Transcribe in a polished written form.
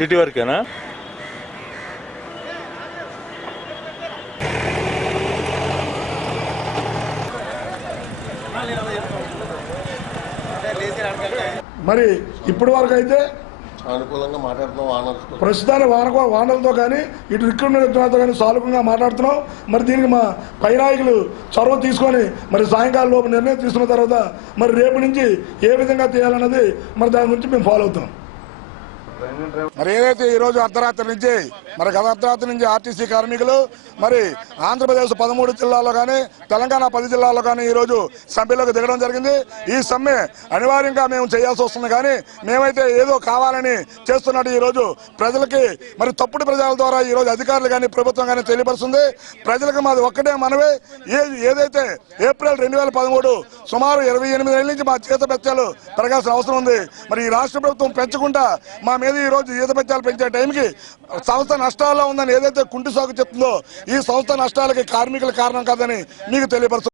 City వరకేనా? మరి ఇప్పటి వరకు అయితే అనుకూలంగా మాట్లాడుతున్నాం. ప్రస్తుతాన్ని వానలతో కానీ ఇటు రిక్రూట్మెంట్ విత్తనాలతో కానీ సానుకూలంగా మాట్లాడుతున్నాం. మరి దీనికి మా పై నాయకులు చొరవ తీసుకొని మరి సాయంకాలం లోపు నిర్ణయం తీసుకున్న తర్వాత మరి రేపు నుంచి ఏ విధంగా చేయాలన్నది మరి దాని గురించి మేము ఫాలో అవుతాం. మరి ఏదైతే ఈరోజు అర్ధరాత్రి నుంచి మరి గత అర్ధరాత్రి నుంచి ఆర్టీసీ కార్మికులు మరి ఆంధ్రప్రదేశ్ 13 జిల్లాల్లో కానీ తెలంగాణ 10 జిల్లాల్లో కానీ ఈరోజు సమ్మెలోకి దిగడం జరిగింది. ఈ సమ్మె అనివార్యంగా మేము చేయాల్సి వస్తుంది. కానీ మేమైతే ఏదో కావాలని చేస్తున్నట్టు ఈరోజు ప్రజలకి మరి తప్పుడు ప్రజల ద్వారా ఈరోజు అధికారులు కానీ ప్రభుత్వం కానీ తెలియపరుస్తుంది. ప్రజలకు మాది ఒక్కటే మనవే, ఏదైతే ఏప్రిల్ 2013 సుమారు 28 ఏళ్ళ నుంచి మా జీతభత్యాలు పెరగాల్సిన అవసరం ఉంది. మరి ఈ రాష్ట్ర ప్రభుత్వం పెంచకుండా మా మీద ఈ రోజు జీతభత్యాలు పెంచే టైంకి సంస్థ నష్టాల్లో ఉందని ఏదైతే కుంటి సాగు చెప్తుందో ఈ సంస్థ నష్టాలకి కార్మికుల కారణం కాదని మీకు తెలియపరుస్తుంది.